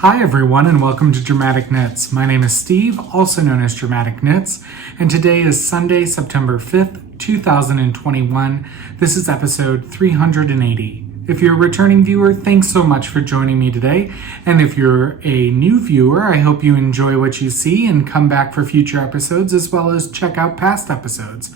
Hi everyone and welcome to Dramatic Knits. My name is Steve, also known as Dramatic Knits, and today is Sunday, September 5th, 2021. This is episode 380. If you're a returning viewer, thanks so much for joining me today. And if you're a new viewer, I hope you enjoy what you see and come back for future episodes as well as check out past episodes.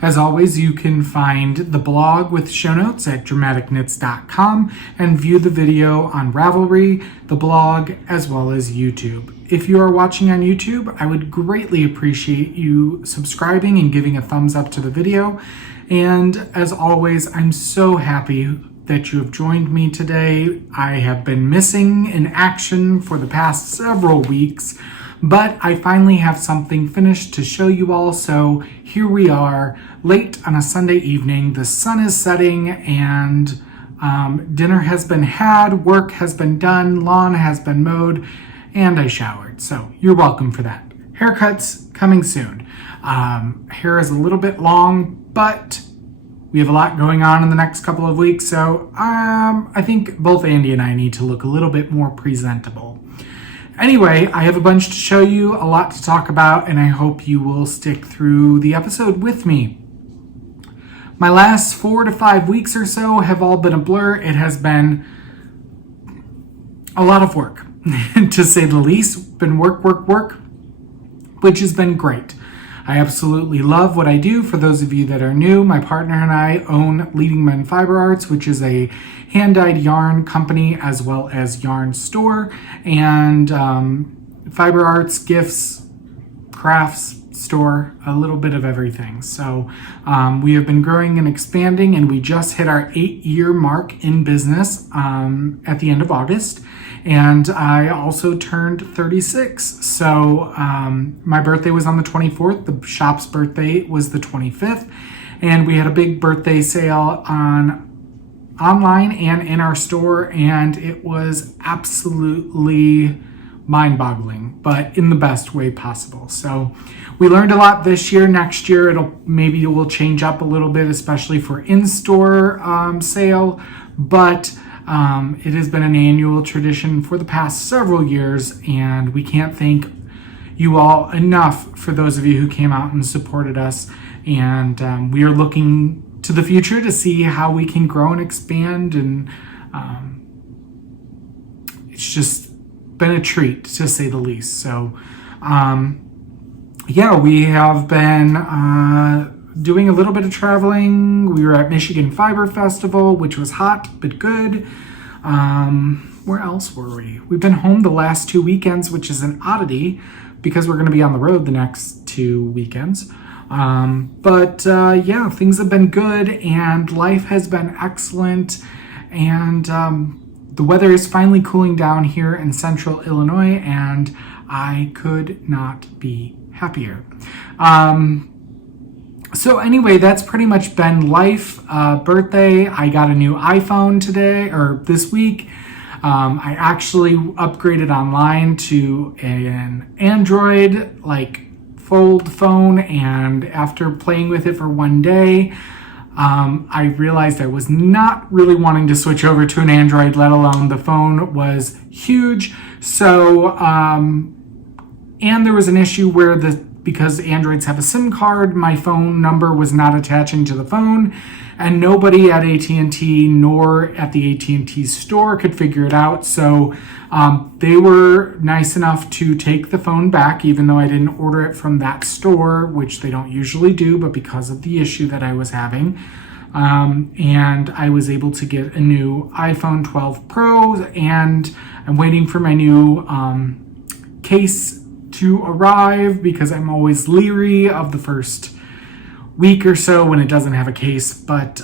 As always, you can find the blog with show notes at dramaticknits.com and view the video on Ravelry, the blog, as well as YouTube. If you are watching on YouTube, I would greatly appreciate you subscribing and giving a thumbs up to the video. And as always, I'm so happy that you have joined me today. I have been missing in action for the past several weeks, but I finally have something finished to show you all, so here we are, late on a Sunday evening. The sun is setting and dinner has been had, work has been done, lawn has been mowed, and I showered, so you're welcome for that. Haircuts coming soon. Hair is a little bit long, but we have a lot going on in the next couple of weeks, so I think both Andy and I need to look a little bit more presentable. Anyway, I have a bunch to show you, a lot to talk about, and I hope you will stick through the episode with me. My last 4 to 5 weeks or so have all been a blur. It has been a lot of work, to say the least. Been work, which has been great. I absolutely love what I do. For those of you that are new, my partner and I own Leading Men Fiber Arts, which is a hand-dyed yarn company as well as yarn store, and fiber arts, gifts, crafts store, a little bit of everything. So we have been growing and expanding, and we just hit our 8-year mark in business at the end of August. And I also turned 36. So my birthday was on the 24th. The shop's birthday was the 25th. And we had a big birthday sale online and in our store. And it was absolutely mind-boggling, but in the best way possible. So we learned a lot this year. Next year, it will change up a little bit, especially for in-store sale. But it has been an annual tradition for the past several years, and we can't thank you all enough for those of you who came out and supported us. And we are looking to the future to see how we can grow and expand, and it's just been a treat, to say the least. So we have been doing a little bit of traveling. We were at Michigan Fiber Festival, which was hot but good. Where else were we? We've been home the last 2 weekends, which is an oddity because we're going to be on the road the next 2 weekends. Things have been good and life has been excellent. And the weather is finally cooling down here in central Illinois, and I could not be happier. So anyway, that's pretty much been life. Birthday, I got a new iPhone this week. I actually upgraded online to an Android, fold phone, and after playing with it for one day, I realized I was not really wanting to switch over to an Android, let alone the phone was huge. So, and there was an issue where because Androids have a SIM card, my phone number was not attaching to the phone, and nobody at AT&T nor at the AT&T store could figure it out. So they were nice enough to take the phone back, even though I didn't order it from that store, which they don't usually do, but because of the issue that I was having. And I was able to get a new iPhone 12 Pro, and I'm waiting for my new case to arrive because I'm always leery of the first week or so when it doesn't have a case. But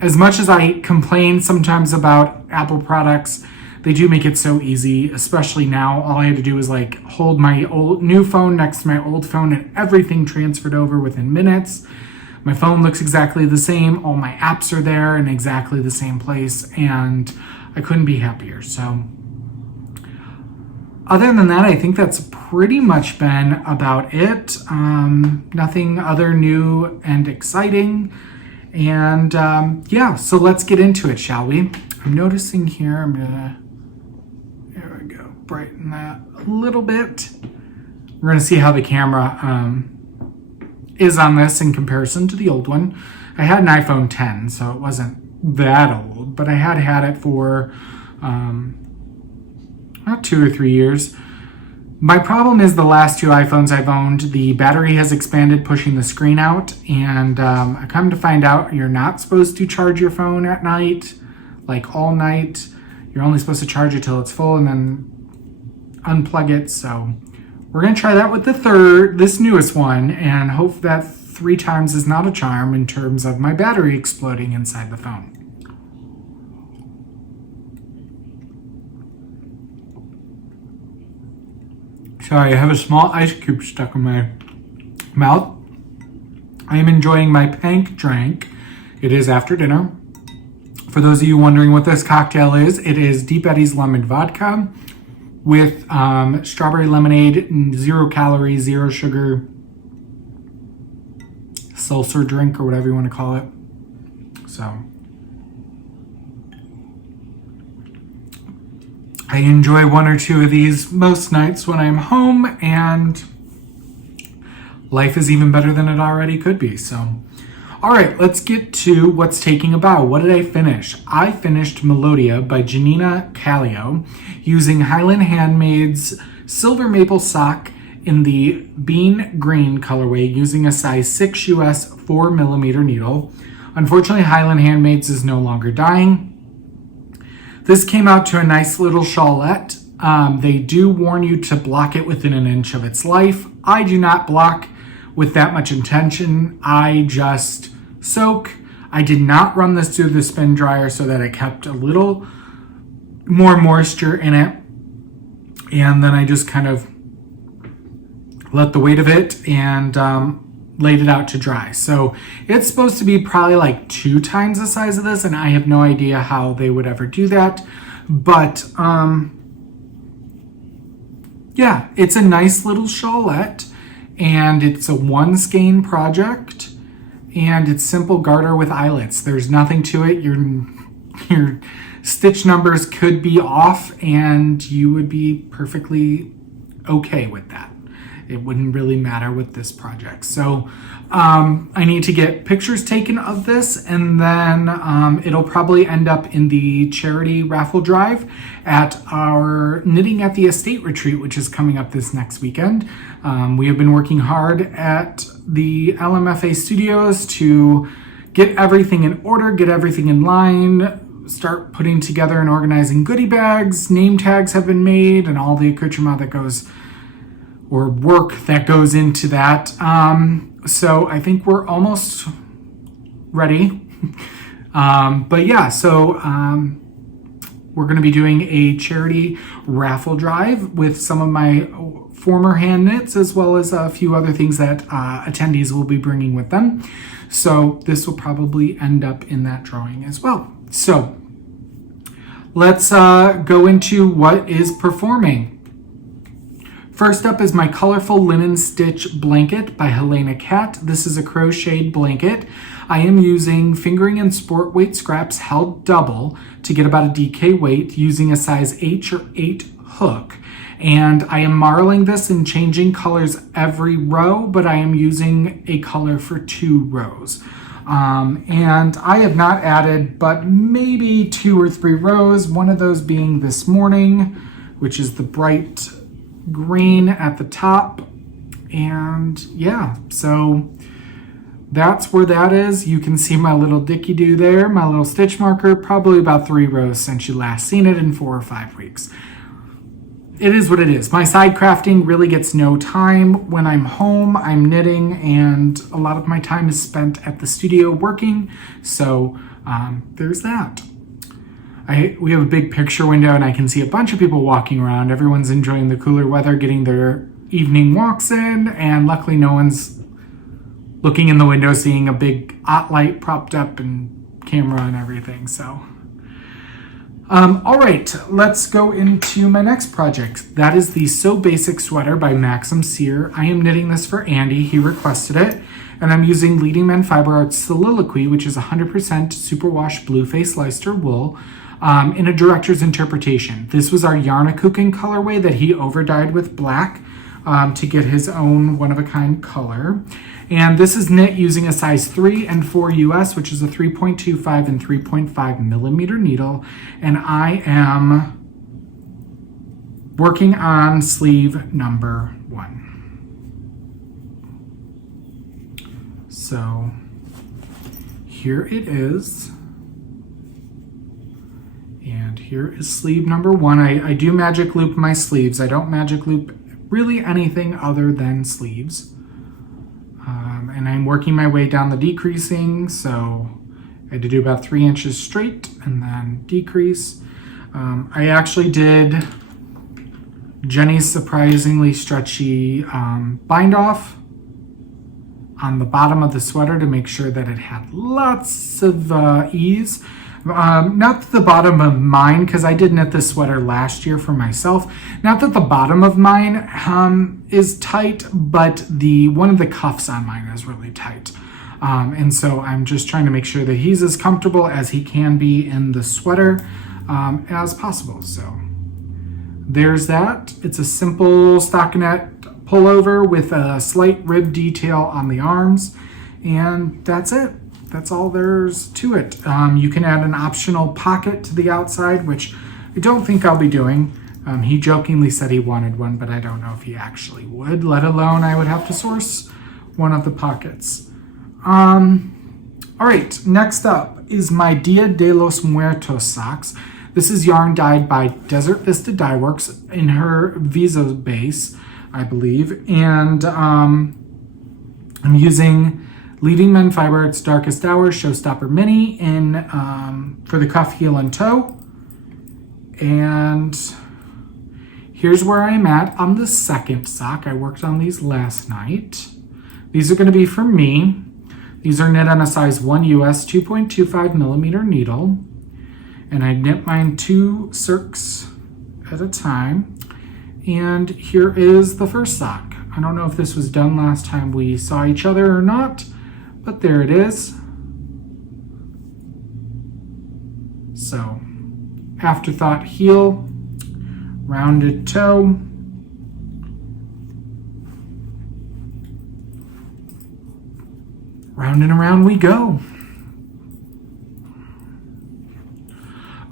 as much as I complain sometimes about Apple products, they do make it so easy, especially now. All I had to do was hold my new phone next to my old phone, and everything transferred over within minutes. My phone looks exactly the same. All my apps are there in exactly the same place, and I couldn't be happier. So other than that, I think that's pretty much been about it. Nothing other new and exciting. And so let's get into it, shall we? I'm noticing here, I'm gonna brighten that a little bit. We're going to see how the camera is on this in comparison to the old one. I had an iPhone 10, so it wasn't that old, but I had it for about 2 or 3 years. My problem is the last 2 iPhones I've owned, the battery has expanded, pushing the screen out, and I come to find out you're not supposed to charge your phone at night, like all night. You're only supposed to charge it till it's full and then unplug it. So we're going to try that with this newest one, and hope that 3 times is not a charm in terms of my battery exploding inside the phone. Sorry, I have a small ice cube stuck in my mouth. I am enjoying my Pank drink. It is after dinner. For those of you wondering what this cocktail is, it is Deep Eddy's lemon vodka with strawberry lemonade, 0 calories, 0 sugar, seltzer drink, or whatever you want to call it. So I enjoy 1 or 2 of these most nights when I'm home, and life is even better than it already could be. So, all right, let's get to what's taking a bow. What did I finish? I finished Melodia by Janina Kallio using Highland Handmaid's Silver Maple Sock in the Bean Green colorway using a size 6 US 4mm needle. Unfortunately, Highland Handmaid's is no longer dying. This came out to a nice little shawlette. They do warn you to block it within an inch of its life. I do not block with that much intention. I just soak. I did not run this through the spin dryer so that it kept a little more moisture in it. And then I just kind of let the weight of it and laid it out to dry. So it's supposed to be probably like 2 times the size of this, and I have no idea how they would ever do that. But yeah, it's a nice little shawlette, and it's a 1 skein project, and it's simple garter with eyelets. There's nothing to it. Your stitch numbers could be off, and you would be perfectly okay with that. It wouldn't really matter with this project. So I need to get pictures taken of this, and then it'll probably end up in the charity raffle drive at our Knitting at the Estate retreat, which is coming up this next weekend. We have been working hard at the LMFA studios to get everything in order, get everything in line, start putting together and organizing goodie bags. Name tags have been made, and all the accoutrement that goes, or work that goes into that. So I think we're almost ready. But yeah, so we're going to be doing a charity raffle drive with some of my former hand knits, as well as a few other things that attendees will be bringing with them. So this will probably end up in that drawing as well. So let's go into what is performing. First up is my colorful linen stitch blanket by Helena Cat. This is a crocheted blanket. I am using fingering and sport weight scraps held double to get about a DK weight using a size H or 8 hook. And I am marling this and changing colors every row, but I am using a color for 2 rows. And I have not added but maybe 2 or 3 rows, one of those being this morning, which is the bright green at the top. And yeah, so that's where that is. You can see my little dicky-doo there, my little stitch marker, probably about 3 rows since you last seen it in 4 or 5 weeks. It is what it is. My side crafting really gets no time. When I'm home, I'm knitting, and a lot of my time is spent at the studio working. So there's that. We have a big picture window, and I can see a bunch of people walking around. Everyone's enjoying the cooler weather, getting their evening walks in, and luckily no one's looking in the window seeing a big hot light propped up and camera and everything. So all right, let's go into my next project. That is the So Basic sweater by Maxim Seer. I am knitting this for Andy. He requested it. And I'm using Leading Men Fiber Arts Soliloquy, which is 100% superwash blue face Leicester wool. in a director's interpretation. This was our Yarnakuken colorway that he overdyed with black to get his own one-of-a-kind color. And this is knit using a size 3 and 4 US, which is a 3.25 and 3.5 millimeter needle. And I am working on sleeve number 1. So here it is. And here is sleeve number 1. I do magic loop my sleeves. I don't magic loop really anything other than sleeves. And I'm working my way down the decreasing, so I had to do about 3 inches straight and then decrease. I actually did Jenny's surprisingly stretchy bind off on the bottom of the sweater to make sure that it had lots of ease. Not the bottom of mine, because I did knit this sweater last year for myself. Not that the bottom of mine is tight, but one of the cuffs on mine is really tight. And so I'm just trying to make sure that he's as comfortable as he can be in the sweater as possible. So there's that. It's a simple stockinette pullover with a slight rib detail on the arms, and that's it. That's all there's to it. You can add an optional pocket to the outside, which I don't think I'll be doing. He jokingly said he wanted one, but I don't know if he actually would, let alone I would have to source one of the pockets. All right, next up is my Dia de los Muertos socks. This is yarn dyed by Desert Vista Dye Works in her Viso base, I believe. And I'm using Leading Men Fiber, its Darkest Hour Showstopper Mini for the cuff, heel, and toe. And here's where I'm at on the second sock. I worked on these last night. These are going to be for me. These are knit on a size 1 US 2.25 millimeter needle. And I knit mine 2 circs at a time. And here is the first sock. I don't know if this was done last time we saw each other or not, but there it is. So, afterthought heel, rounded toe, round and around we go.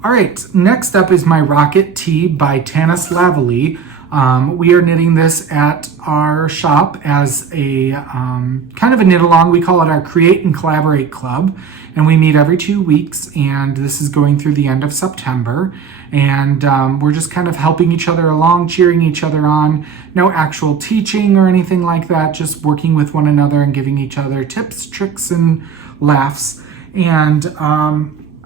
All right, next up is my Rocket Tee by Tanis Lavalley. We are knitting this at our shop as a kind of a knit along. We call it our Create and Collaborate Club, and we meet every 2 weeks, and this is going through the end of September. And we're just kind of helping each other along, cheering each other on. No actual teaching or anything like that, just working with one another and giving each other tips, tricks, and laughs. And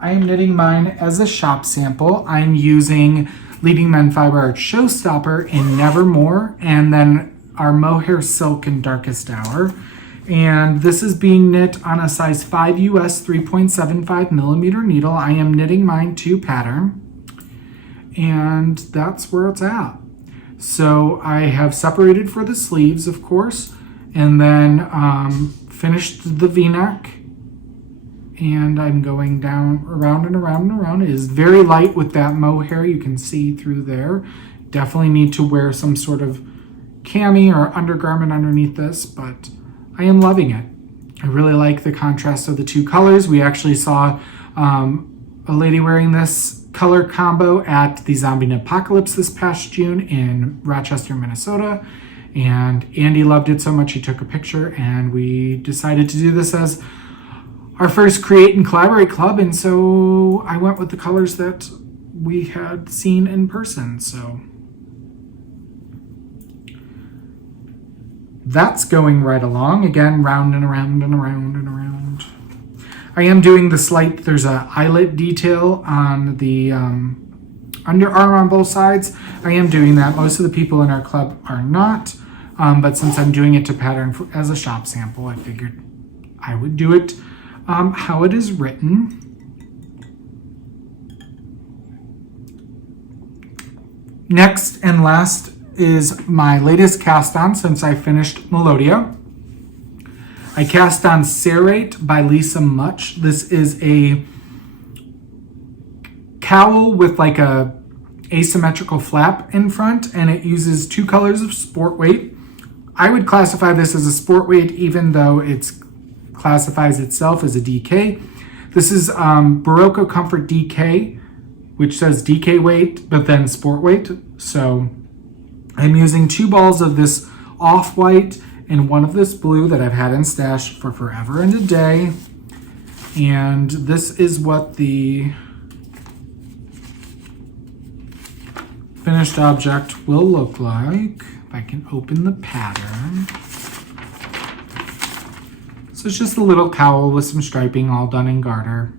I am knitting mine as a shop sample. I'm using Leading Men Fiber Art Showstopper in Nevermore, and then our Mohair Silk in Darkest Hour. And this is being knit on a size 5 US 3.75 millimeter needle. I am knitting mine to pattern, and that's where it's at. So I have separated for the sleeves, of course, and then finished the V-neck. And I'm going down around and around and around. It is very light with that mohair. You can see through there. Definitely need to wear some sort of cami or undergarment underneath this, but I am loving it. I really like the contrast of the 2 colors. We actually saw a lady wearing this color combo at the Zombie Knitpocalypse this past June in Rochester, Minnesota. And Andy loved it so much he took a picture, and we decided to do this as our first Create and Collaborate Club, and so I went with the colors that we had seen in person. So that's going right along. Again, round and around and around and around. I am doing the slight, there's a eyelet detail on the underarm on both sides. I am doing that. Most of the people in our club are not, but since I'm doing it to pattern as a shop sample, I figured I would do it how it is written. Next and last is my latest cast on since I finished Melodia. I cast on Serrate by Lisa Much. This is a cowl with like a asymmetrical flap in front, and it uses 2 colors of sport weight. I would classify this as a sport weight, even though it classifies itself as a DK. This is Barocco Comfort DK, which says DK weight, but then sport weight. So I'm using 2 balls of this off-white and 1 of this blue that I've had in stash for forever and a day. And this is what the finished object will look like. If I can open the pattern. So it's just a little cowl with some striping all done in garter.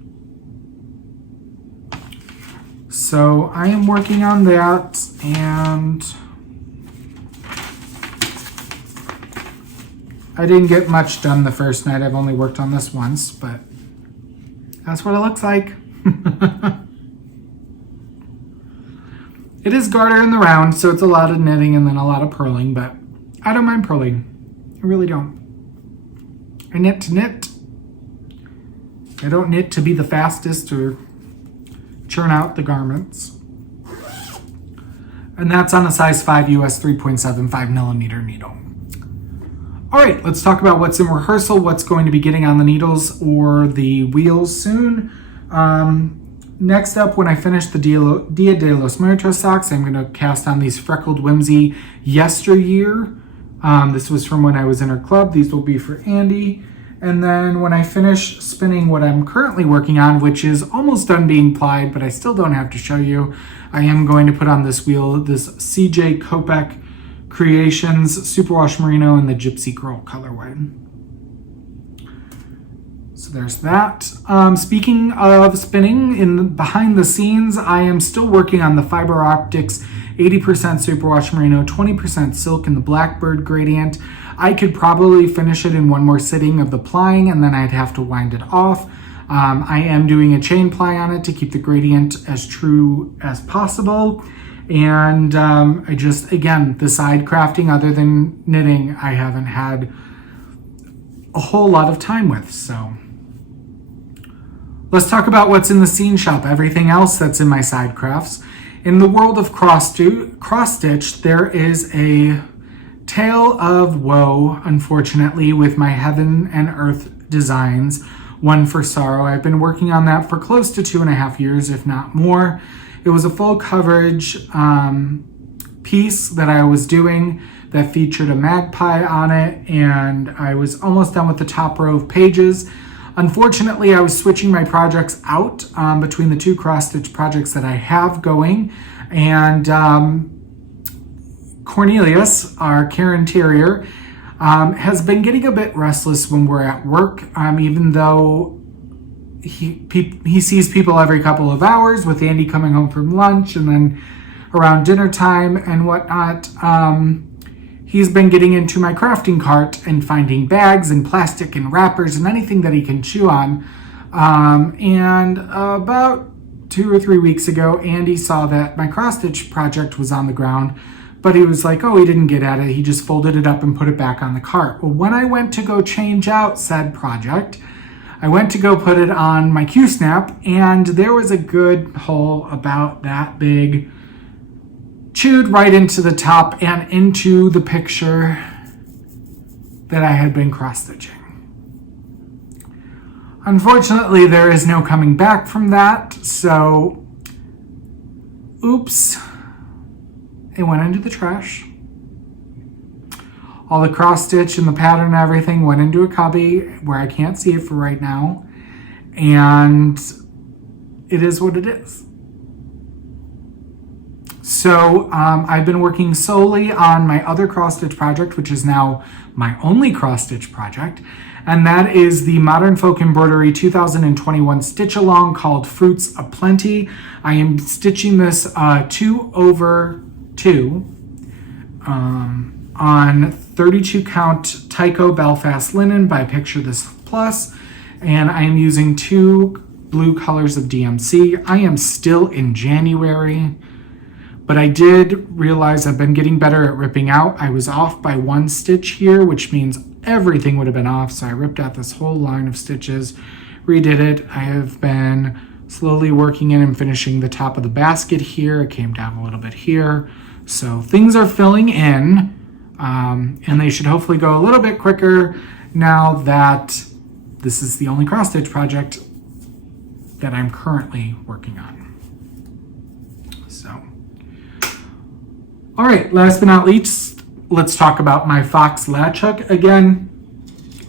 So I am working on that, and I didn't get much done the first night. I've only worked on this once, but that's what it looks like. It is garter in the round, so it's a lot of knitting and then a lot of purling, but I don't mind purling. I really don't. I knit to knit. I don't knit to be the fastest or churn out the garments. And that's on a size 5 US 3.75 millimeter needle. All right, let's talk about what's in rehearsal, what's going to be getting on the needles or the wheels soon. Next up, when I finish the Dia de los Muertos socks, I'm going to cast on these Freckled Whimsy Yesteryear. This was from when I was in her club. These will be for Andy. And then when I finish spinning what I'm currently working on, which is almost done being plied, but I still don't have to show you, I am going to put on this wheel, this CJ Kopek Creations Superwash Merino in the Gypsy Girl colorway. So there's that. Speaking of spinning, behind the scenes, I am still working on the Fiber Optics 80% Superwash Merino, 20% silk in the Blackbird gradient. I could probably finish it in one more sitting of the plying, and then I'd have to wind it off. I am doing a chain ply on it to keep the gradient as true as possible. And I just, again, the side crafting other than knitting, I haven't had a whole lot of time with, so. Let's talk about what's in the scene shop, everything else that's in my side crafts. In the world of cross stitch, there is a tale of woe, unfortunately, with my Heaven and Earth designs, One for Sorrow. I've been working on that for close to 2.5 years, if not more. It was a full coverage piece that I was doing that featured a magpie on it, and I was almost done with the top row of pages. Unfortunately, I was switching my projects out between the 2 cross-stitch projects that I have going, and Cornelius, our Karen Terrier, has been getting a bit restless when we're at work, even though he sees people every couple of hours, with Andy coming home from lunch and then around dinner time and whatnot. He's been getting into my crafting cart and finding bags and plastic and wrappers and anything that he can chew on. And about 2 or 3 weeks ago, Andy saw that my cross-stitch project was on the ground, but he was like, oh, he didn't get at it. He just folded it up and put it back on the cart. Well, when I went to go change out said project, I went to go put it on my Q-snap, and there was a good hole about that big, chewed right into the top and into the picture that I had been cross-stitching. Unfortunately, there is no coming back from that, so oops, it went into the trash. All the cross-stitch and the pattern and everything went into a cubby where I can't see it for right now, and it is what it is. So I've been working solely on my other cross-stitch project, which is now my only cross-stitch project, and that is the Modern Folk Embroidery 2021 stitch-along called Fruits Aplenty. I am stitching this 2/2 on 32 count Tyco Belfast linen by Picture This Plus, and I am using 2 blue colors of DMC. I am still in January, but I did realize I've been getting better at ripping out. I was off by 1 stitch here, which means everything would have been off, so I ripped out this whole line of stitches, redid it. I have been slowly working in and finishing the top of the basket here. It came down a little bit here. So things are filling in, and they should hopefully go a little bit quicker now that this is the only cross-stitch project that I'm currently working on. So, all right, last but not least, let's talk about my Fox latch hook. Again,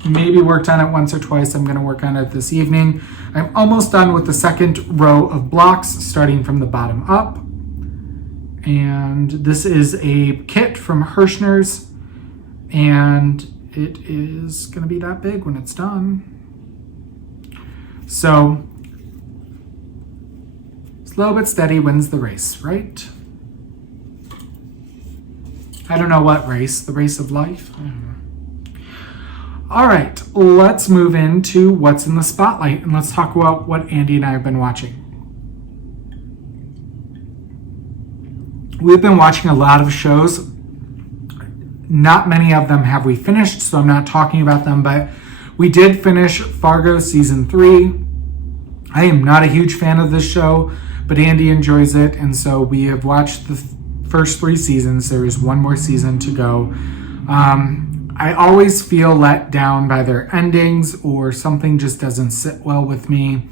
maybe worked on it once or twice. I'm going to work on it this evening. I'm almost done with the second row of blocks, starting from the bottom up. And this is a kit from Hirschner's, and it is going to be that big when it's done. So, slow but steady wins the race, right? I don't know what race, the race of life? I don't know. All right, let's move into what's in the spotlight, and let's talk about what Andy and I have been watching. We've been watching a lot of shows. Not many of them have we finished, so I'm not talking about them, but we did finish Fargo Season 3. I am not a huge fan of this show, but Andy enjoys it, and so we have watched the first 3 seasons. There is one more season to go. I always feel let down by their endings, or something just doesn't sit well with me.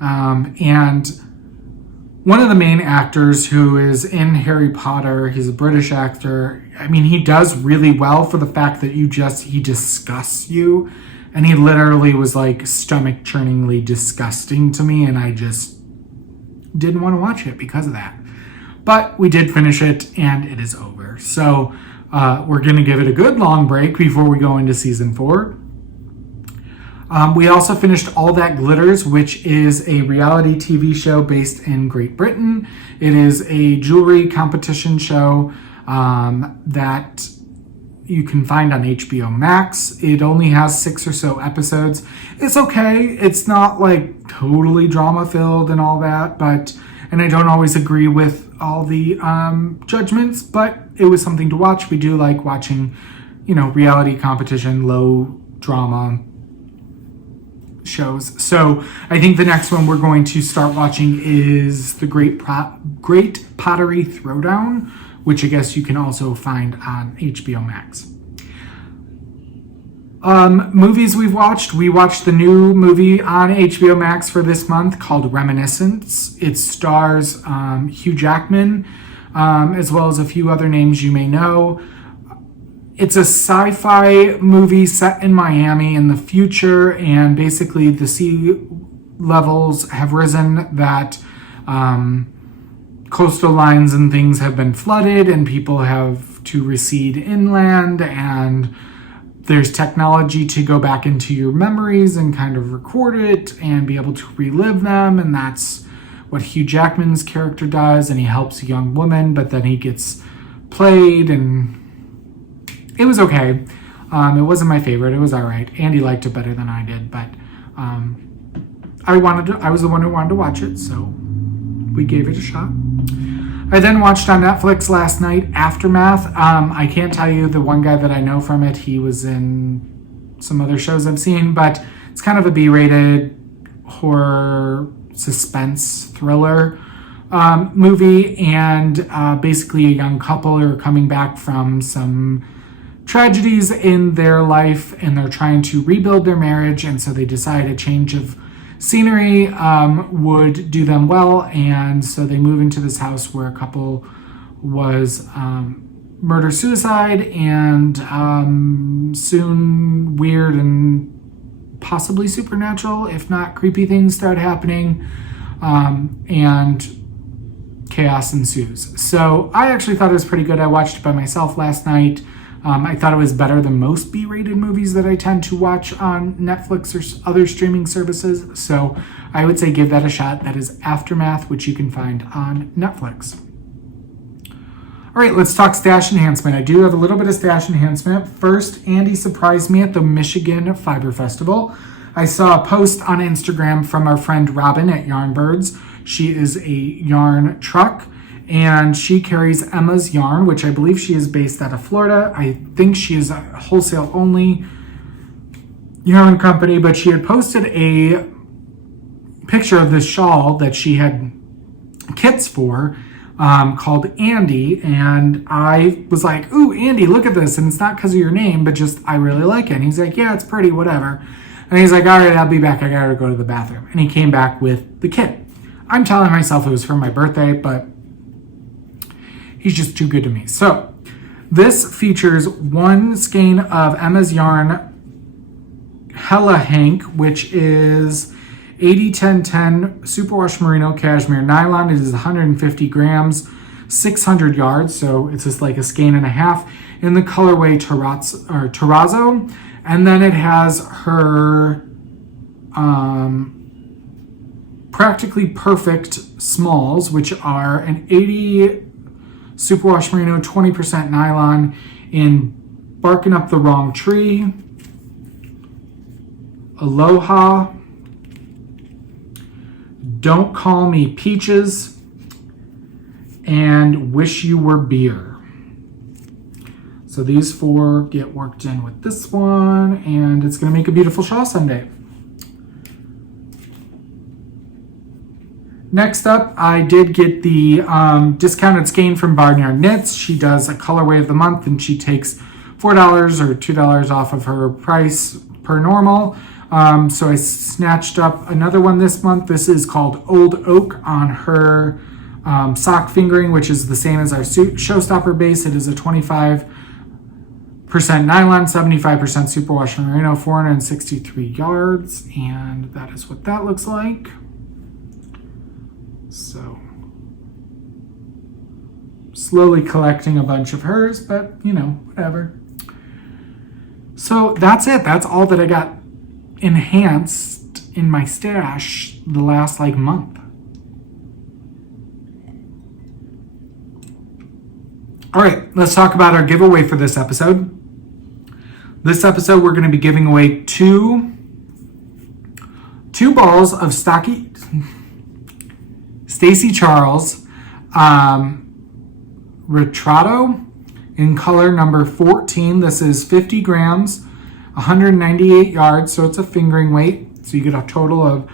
And one of the main actors who is in Harry Potter, he's a British actor. I mean, he does really well for the fact that he disgusts you. And he literally was like stomach-churningly disgusting to me, and I just didn't want to watch it because of that. But we did finish it, and it is over. So we're going to give it a good long break before we go into season 4. We also finished All That Glitters, which is a reality TV show based in Great Britain. It is a jewelry competition show that you can find on HBO Max. It only has 6 or so episodes. It's okay. It's not like totally drama filled and all that, and I don't always agree with all the judgments, but it was something to watch. We do like watching, reality competition, low drama shows. So I think the next one we're going to start watching is the Great Pottery Throwdown, which I guess you can also find on HBO Max. Movies we've watched. We watched the new movie on HBO Max for this month called Reminiscence. It stars Hugh Jackman, as well as a few other names you may know. It's a sci-fi movie set in Miami in the future, and basically the sea levels have risen, that coastal lines and things have been flooded, and people have to recede inland, and there's technology to go back into your memories and kind of record it and be able to relive them, and that's what Hugh Jackman's character does, and he helps a young woman, but then he gets played, and it was okay. It wasn't my favorite. It was all right. Andy liked it better than I did, but I was the one who wanted to watch it, so we gave it a shot. I then watched on Netflix last night Aftermath. I can't tell you the one guy that I know from it. He was in some other shows I've seen, but it's kind of a B-rated horror suspense thriller movie, and basically a young couple are coming back from some tragedies in their life, and they're trying to rebuild their marriage, and so they decide a change of scenery would do them well, and so they move into this house where a couple was murder-suicide, and soon weird and possibly supernatural, if not creepy, things start happening, and chaos ensues. So I actually thought it was pretty good. I watched it by myself last night. I thought it was better than most B-rated movies that I tend to watch on Netflix or other streaming services. So I would say give that a shot. That is Aftermath, which you can find on Netflix. All right, let's talk stash enhancement. I do have a little bit of stash enhancement. First, Andy surprised me at the Michigan Fiber Festival. I saw a post on Instagram from our friend Robin at Yarnbirds. She is a yarn truck, and she carries Emma's Yarn, which I believe she is based out of Florida. I think she is a wholesale-only yarn company, but she had posted a picture of this shawl that she had kits for, called Andy, and I was like, ooh, Andy, look at this, and it's not because of your name, but just I really like it. And he's like, yeah, it's pretty, whatever. And he's like, all right, I'll be back, I gotta go to the bathroom. And he came back with the kit. I'm telling myself it was for my birthday, but he's just too good to me. So this features one skein of Emma's yarn Hella Hank, which is 80-10-10 superwash merino cashmere nylon. It is 150 grams, 600 yards, so it's just like a skein and a half in the colorway terrazzo. And then it has her practically perfect smalls, which are an 80 superwash merino, 20% nylon in Barking Up the Wrong Tree, Aloha, Don't Call Me Peaches, and Wish You Were Beer. So these four get worked in with this one, and it's going to make a beautiful shawl Sunday. Next up, I did get the discounted skein from Barnyard Knits. She does a colorway of the month, and she takes $4 or $2 off of her price per normal. So I snatched up another one this month. This is called Old Oak on her sock fingering, which is the same as our Showstopper base. It is a 25% nylon, 75% superwash merino, 463 yards, and that is what that looks like. So slowly collecting a bunch of hers, but you know, whatever. So that's it. That's all that I got enhanced in my stash the last month. All right, let's talk about our giveaway for this episode. This episode, we're going to be giving away two balls of Stacey Charles Retrato in color number 14. This is 50 grams, 198 yards, so it's a fingering weight. So you get a total of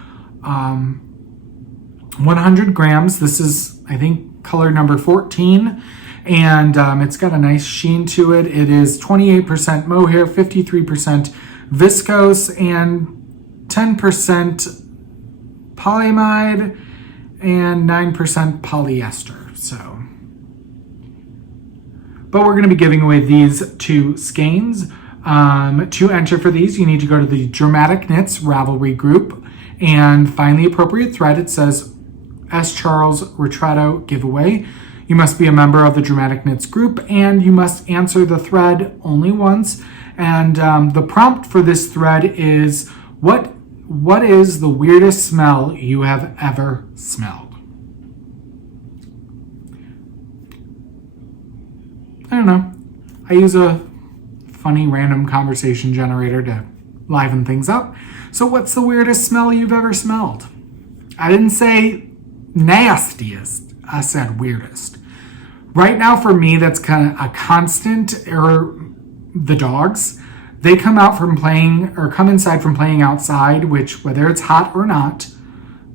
100 grams. This is, I think, color number 14. And it's got a nice sheen to it. It is 28% mohair, 53% viscose, and 10% polyamide, and 9% polyester. So, but we're going to be giving away these two skeins. To enter for these, you need to go to the Dramatic Knits Ravelry group and find the appropriate thread. It says S. Charles Retrato Giveaway. You must be a member of the Dramatic Knits group, and you must answer the thread only once. And the prompt for this thread is, what is the weirdest smell you have ever smelled? I don't know. I use a funny random conversation generator to liven things up. So what's the weirdest smell you've ever smelled? I didn't say nastiest. I said weirdest. Right now for me, that's kind of a constant, or the dogs. They come out from playing, or come inside from playing outside, which whether it's hot or not,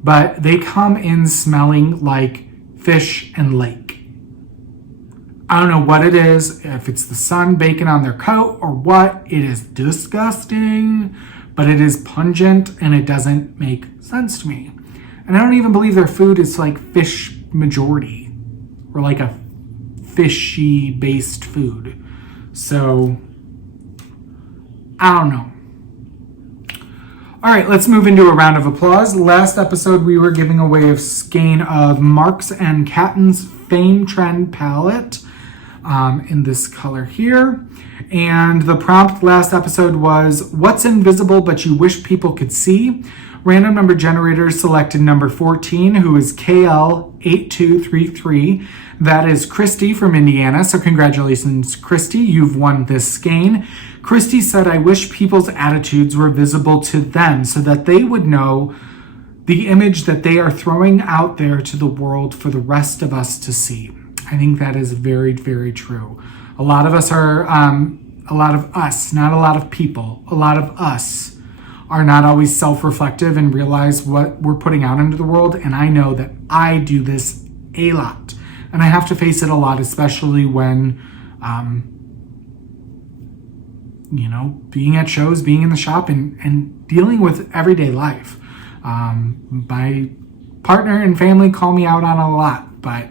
but they come in smelling like fish and lake. I don't know what it is, if it's the sun baking on their coat or what. It is disgusting, but it is pungent and it doesn't make sense to me. And I don't even believe their food is like fish majority, or like a fishy based food. So I don't know. All right, let's move into a round of applause. Last episode, we were giving away a skein of Marks and Catton's Fame Trend palette in this color here. And the prompt last episode was, what's invisible but you wish people could see? Random number generator selected number 14, who is KL8233. That is Christy from Indiana. So congratulations, Christy. You've won this skein. Christy said, I wish people's attitudes were visible to them so that they would know the image that they are throwing out there to the world for the rest of us to see. I think that is very, very true. A lot of us are, a lot of us, not a lot of people, a lot of us are not always self-reflective and realize what we're putting out into the world. And I know that I do this a lot. And I have to face it a lot, especially when, being at shows, being in the shop, and dealing with everyday life. My partner and family call me out on a lot, but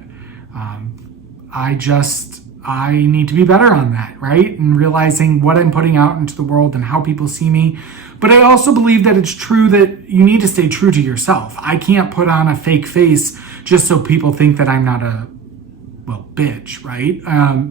I need to be better on that, right? And realizing what I'm putting out into the world and how people see me. But I also believe that it's true that you need to stay true to yourself. I can't put on a fake face just so people think that I'm not a bitch, right?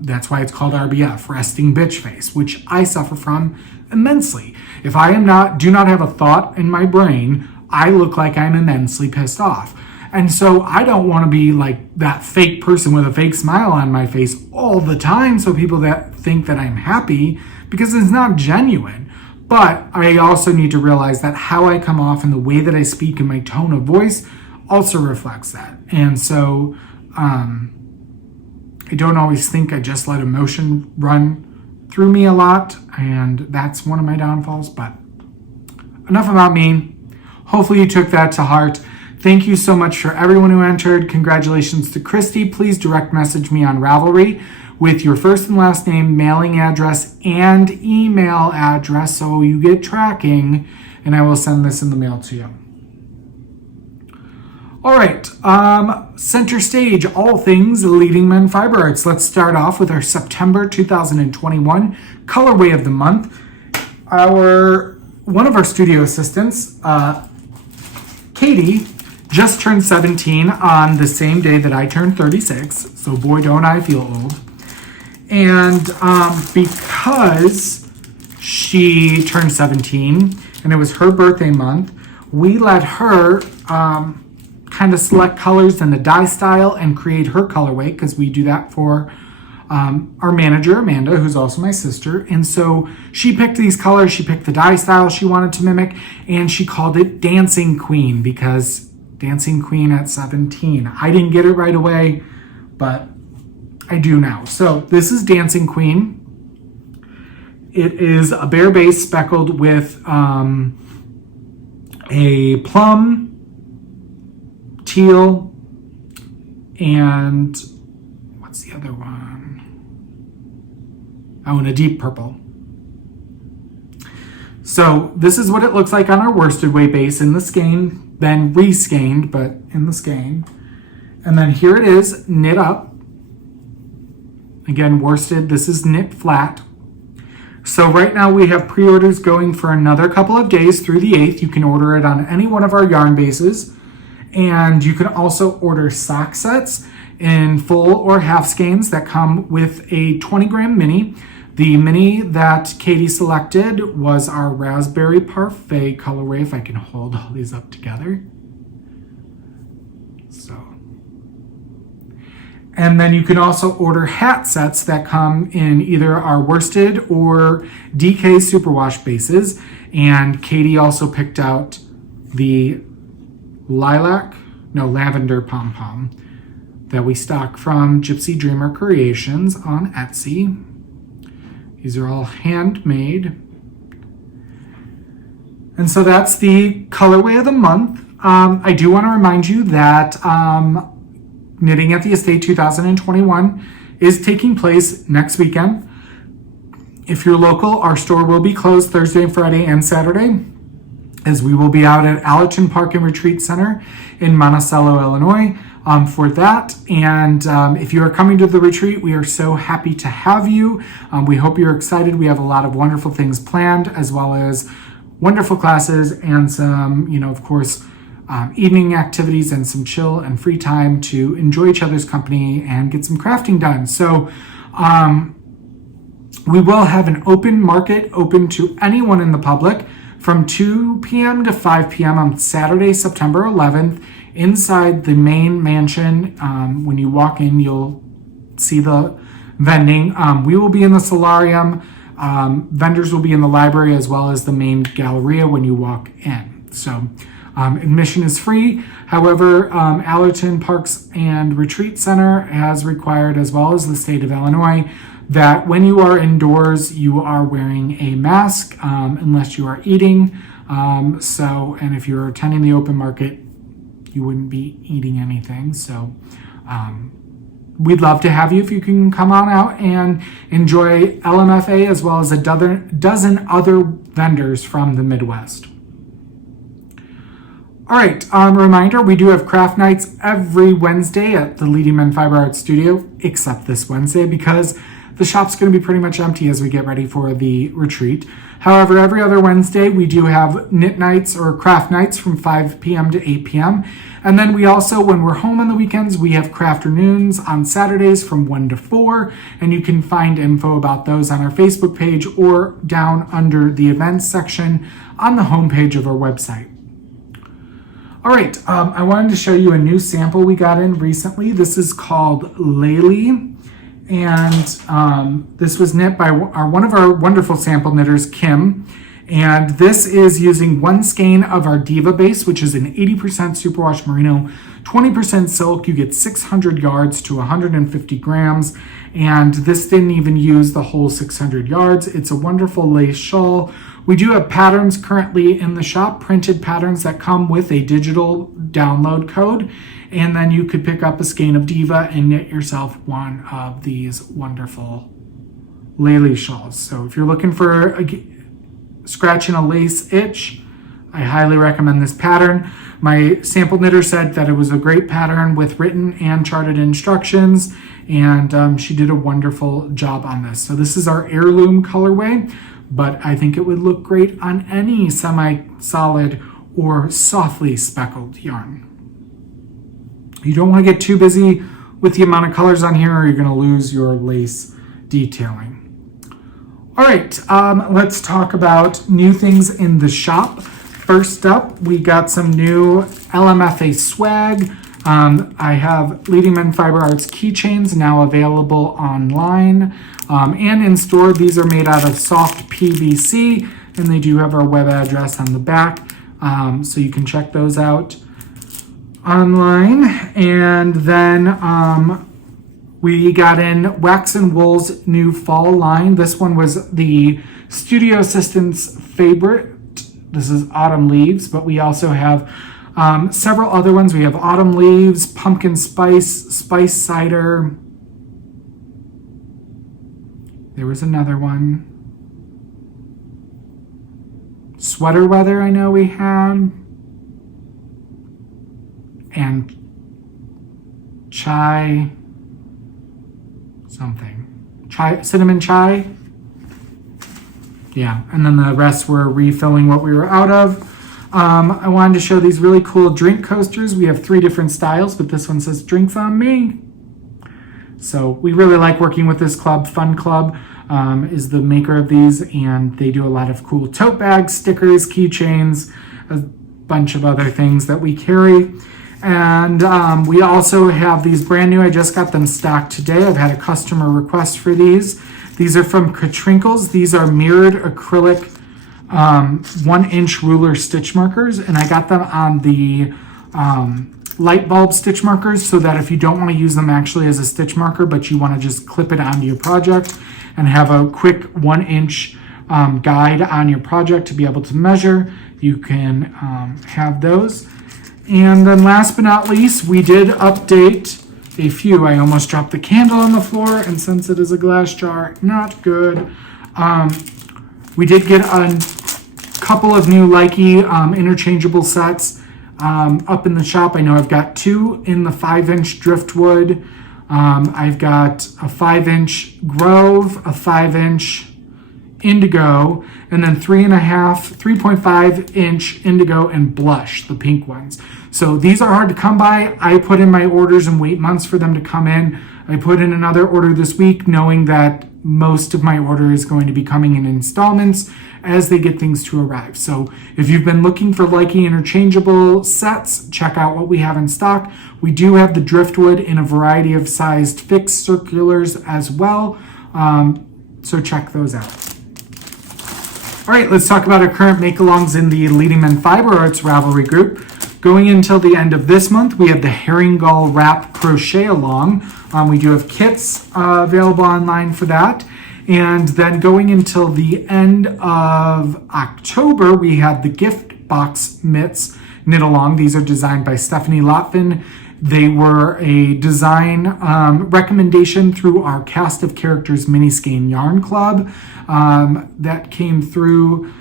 That's why it's called RBF, resting bitch face, which I suffer from immensely. If I do not have a thought in my brain, I look like I'm immensely pissed off. And so I don't want to be like that fake person with a fake smile on my face all the time, so people that think that I'm happy, because it's not genuine. But I also need to realize that how I come off and the way that I speak and my tone of voice also reflects that. And so I don't always think I just let emotion run through me a lot, and that's one of my downfalls. But enough about me. Hopefully you took that to heart. Thank you so much for everyone who entered. Congratulations to Christy. Please direct message me on Ravelry with your first and last name, mailing address, and email address so you get tracking, and I will send this in the mail to you. All right, center stage, all things Leading Men Fiber Arts. Let's start off with our September 2021 Colorway of the Month. One of our studio assistants, Katie, just turned 17 on the same day that I turned 36, so boy don't I feel old. And because she turned 17 and it was her birthday month, we let her kind of select colors and the dye style and create her colorway, because we do that for our manager, Amanda, who's also my sister. And so she picked these colors, she picked the dye style she wanted to mimic, and she called it Dancing Queen, because Dancing Queen at 17. I didn't get it right away, but I do now. So this is Dancing Queen. It is a bare base speckled with a plum, teal, and what's the other one? Oh, and a deep purple. So this is what it looks like on our worsted weight base in the skein, then re-skeined, but in the skein. And then here it is, knit up. Again, worsted, this is knit flat. So right now we have pre-orders going for another couple of days through the 8th. You can order it on any one of our yarn bases. And you can also order sock sets in full or half skeins that come with a 20-gram mini. The mini that Katie selected was our Raspberry Parfait colorway, if I can hold all these up together. And then you can also order hat sets that come in either our worsted or DK superwash bases. And Katie also picked out the lavender pom-pom that we stock from Gypsy Dreamer Creations on Etsy. These are all handmade. And so that's the colorway of the month. I do want to remind you that Knitting at the Estate 2021 is taking place next weekend. If you're local, our store will be closed Thursday, Friday, and Saturday, as we will be out at Allerton Park and Retreat Center in Monticello, Illinois, for that. And if you are coming to the retreat, we are so happy to have you. We hope you're excited. We have a lot of wonderful things planned, as well as wonderful classes and some, of course, evening activities and some chill and free time to enjoy each other's company and get some crafting done. So we will have an open market open to anyone in the public from 2 p.m. to 5 p.m. on Saturday, September 11th, inside the main mansion. When you walk in, you'll see the vending. We will be in the solarium. Vendors will be in the library, as well as the main galleria when you walk in. So admission is free. However, Allerton Parks and Retreat Center has required, as well as the state of Illinois, that when you are indoors, you are wearing a mask unless you are eating. And if you're attending the open market, you wouldn't be eating anything. So we'd love to have you if you can come on out and enjoy LMFA as well as a dozen other vendors from the Midwest. All right, reminder, we do have craft nights every Wednesday at the Leading Men Fiber Arts Studio, except this Wednesday because the shop's going to be pretty much empty as we get ready for the retreat. However, every other Wednesday, we do have knit nights or craft nights from 5 p.m. to 8 p.m. And then we also, when we're home on the weekends, we have crafternoons on Saturdays from 1 to 4. And you can find info about those on our Facebook page or down under the events section on the homepage of our website. All right, I wanted to show you a new sample we got in recently. This is called Laylee. And this was knit by one of our wonderful sample knitters, Kim. And this is using one skein of our Diva base, which is an 80% superwash merino, 20% silk. You get 600 yards to 150 grams. And this didn't even use the whole 600 yards. It's a wonderful lace shawl. We do have patterns currently in the shop, printed patterns that come with a digital download code. And then you could pick up a skein of Diva and knit yourself one of these wonderful Laylee shawls. So if you're looking for scratching a lace itch, I highly recommend this pattern. My sample knitter said that it was a great pattern with written and charted instructions, and she did a wonderful job on this. So this is our heirloom colorway, but I think it would look great on any semi-solid or softly speckled yarn. You don't want to get too busy with the amount of colors on here or you're going to lose your lace detailing. All right, let's talk about new things in the shop. First up, we got some new LMFA swag. I have Leading Men Fiber Arts keychains now available online and in store. These are made out of soft PVC, and they do have our web address on the back, so you can check those out online. And then we got in Wax and Wool's new fall line. This one was the studio assistant's favorite. This is Autumn Leaves, but we also have several other ones. We have Autumn Leaves, Pumpkin Spice, Spice Cider. There was another one. Sweater Weather, I know we had. And Chai something. Chai, cinnamon chai. Yeah, and then the rest were refilling what we were out of. I wanted to show these really cool drink coasters. We have 3 different styles, but this one says drinks on me. So we really like working with this club. Fun Club is the maker of these, and they do a lot of cool tote bags, stickers, keychains, a bunch of other things that we carry. And we also have these brand new. I just got them stocked today. I've had a customer request for these. These are from Katrinkles. These are mirrored acrylic 1-inch ruler stitch markers, and I got them on the light bulb stitch markers so that if you don't want to use them actually as a stitch marker, but you want to just clip it onto your project and have a quick 1-inch guide on your project to be able to measure, you can have those. And then last but not least, we did update a few. I almost dropped the candle on the floor, and since it is a glass jar, not good. We did get a couple of new Likey interchangeable sets up in the shop. I know I've got 2 in the 5-inch driftwood. I've got a 5-inch Grove, a 5-inch Indigo, and then 3.5-inch Indigo and Blush, the pink ones. So these are hard to come by. I put in my orders and wait months for them to come in. I put in another order this week knowing that most of my order is going to be coming in installments as they get things to arrive. So if you've been looking for Likey interchangeable sets, check out what we have in stock. We do have the driftwood in a variety of sized fixed circulars as well. So check those out. All right, let's talk about our current make-alongs in the Leading Men Fiber Arts Ravelry group. Going until the end of this month, we have the Herring Gull Wrap Crochet Along. We do have kits available online for that. And then going until the end of October, we had the gift box mitts knit along. These are designed by Stephanie Lotvin. They were a design recommendation through our Cast of Characters mini skein yarn club that came through.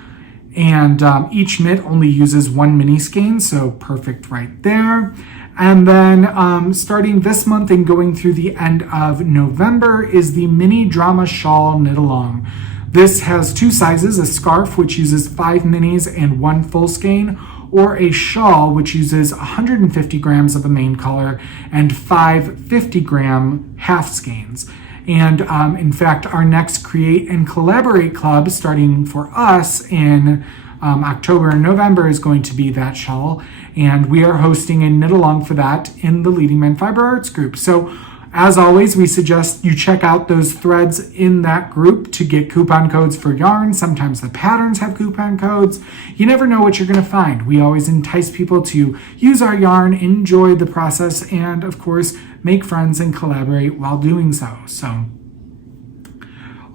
And each mitt only uses one mini skein, so perfect right there. And then starting this month and going through the end of November is the mini drama shawl knit along. This has two sizes, a scarf which uses 5 minis and 1 full skein, or a shawl which uses 150 grams of the main color and 5 50-gram half skeins. And in fact, our next Create and Collaborate Club, starting for us in October and November, is going to be that shawl. And we are hosting a knit along for that in the Leading Men Fiber Arts group. So as always, we suggest you check out those threads in that group to get coupon codes for yarn. Sometimes the patterns have coupon codes. You never know what you're going to find. We always entice people to use our yarn, enjoy the process, and of course, make friends and collaborate while doing so.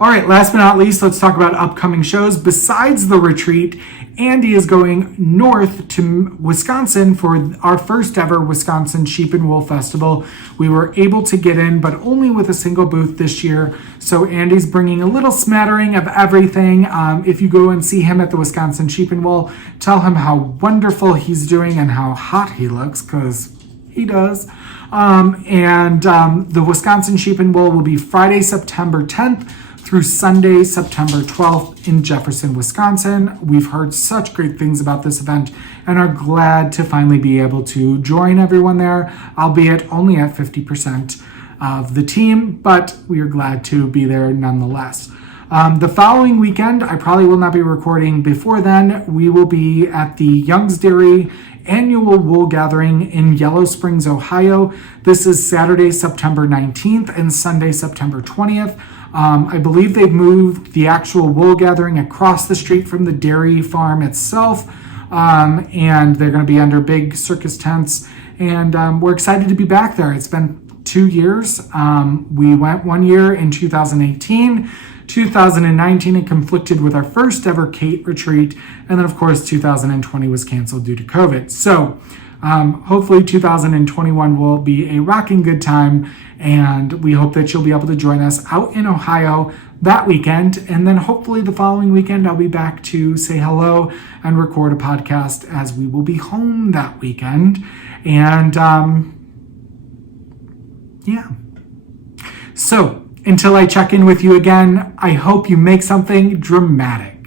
All right, last but not least, let's talk about upcoming shows. Besides the retreat, Andy is going north to Wisconsin for our first ever Wisconsin Sheep and Wool Festival. We were able to get in, but only with a single booth this year. So Andy's bringing a little smattering of everything. If you go and see him at the Wisconsin Sheep and Wool, tell him how wonderful he's doing and how hot he looks, because he does. The Wisconsin Sheep and Wool will be Friday, September 10th through Sunday, September 12th in Jefferson, Wisconsin. We've heard such great things about this event and are glad to finally be able to join everyone there, albeit only at 50% of the team, but we are glad to be there nonetheless. The following weekend, I probably will not be recording before then. We will be at the Young's Dairy annual wool gathering in Yellow Springs, Ohio. This is Saturday, September 19th and Sunday, September 20th. I believe they've moved the actual wool gathering across the street from the dairy farm itself, and they're going to be under big circus tents, and we're excited to be back there. It's been 2 years. We went 1 year in 2018. 2019 it conflicted with our first ever Kate retreat, and then of course 2020 was canceled due to COVID. So hopefully 2021 will be a rocking good time, and we hope that you'll be able to join us out in Ohio that weekend. And then hopefully the following weekend I'll be back to say hello and record a podcast, as we will be home that weekend. And so until I check in with you again, I hope you make something dramatic.